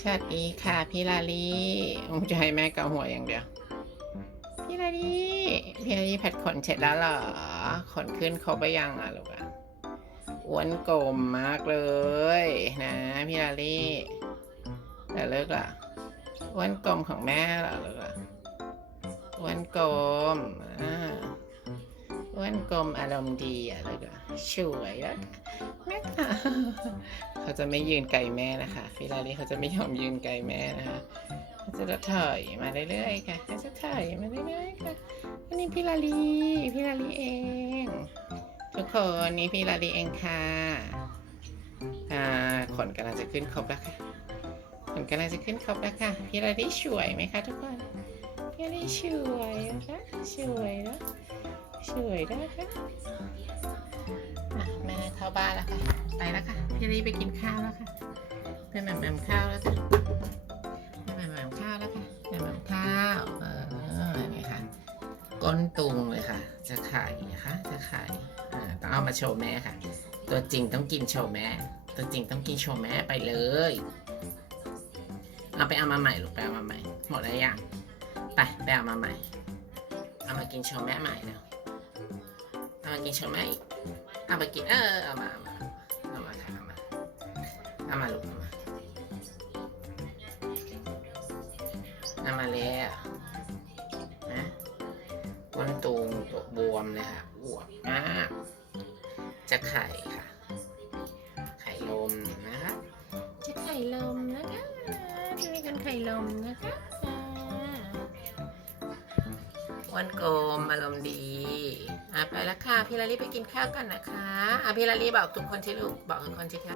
สวัสดีค่ะพี่ลาลีผมจะให้แม่เกาหัวอย่างเดียว พี่ลาลีพี่ลาลีผัดขนเสร็จแล้วเหรอ ขนขึ้นครบไปยังอะลูกอะอ้วนกลมมากเลยนะพี่ลาลีแต่เลิกอะอ้วนกลมของแม่เหรอลูกอะอ้วนกลมอ่า อ้วนกลมอารมณ์ดีอะลูกอ่วยอะแม่ค่ะเขาจะไม่ยืนไกลแม่นะคะฟิลาลีเขาจะไม่ยอมยืนไกลแม่นะคะเขาจะถอยมาเรื่อยๆค่ะเขาจะถอยมาเรื่อยๆค่ะอันนี้พี่ลาลีพี่ลาลีเอง ทุกคนนี่พี่ลาลีเองค่ะอ่าขนกำลังจะขึ้นครบแล้วค่ะขนกำลังจะขึ้นครบแล้วค่ะพี่ลาลีสวยไหมคะทุกคนพี่ลาลีสวยนะคะสวยแล้ว สวยนะคะอะแม่เข้าบ้านแล้วค่ะ ไปแล้วค่ะ พี่รีบไปกินข้าวแล้วค่ะไปแหม่มแหม่มข้าวแล้วค่ะไปแหม่มแหม่มข้าวแล้วค่ะแหม่มแหม่มข้าว เออนี่ค่ะก้นตุงเลยค่ะ จะขายนะคะ จะขายอ่าต้องเอามาโชว์แม่ค่ะ ตัวจริงต้องกินโชว์แม่ ตัวจริงต้องกินโชว์แม่ไปเลย เอาไปเอามาใหม่ลูกไปเอามาใหม่ หมดแล้วยัง ไปไปเอามาใหม่ เอามากินโชว์แม่ใหม่แล้ว เอามากินโชว์แม่อีกเอามากินเออเอามาเอามาเอามาเอามาเอามาลูกเอามาเอามาแล้วนะวันตูงตบวมเลยค่ะอวบมากจะไข่ค่ะ ไข่ลมนะคะจะไข่ลมนะคะจะมีคนไข่ลมนะคะอ่า วันโกมอารมณ์ดีอะไปแล้วค่ะพี่ลาลีไปกินข้าวกันนะคะอะพี่ลาลีบอกทุกคนที่ลูกบอกทุกคนที่ค่ะ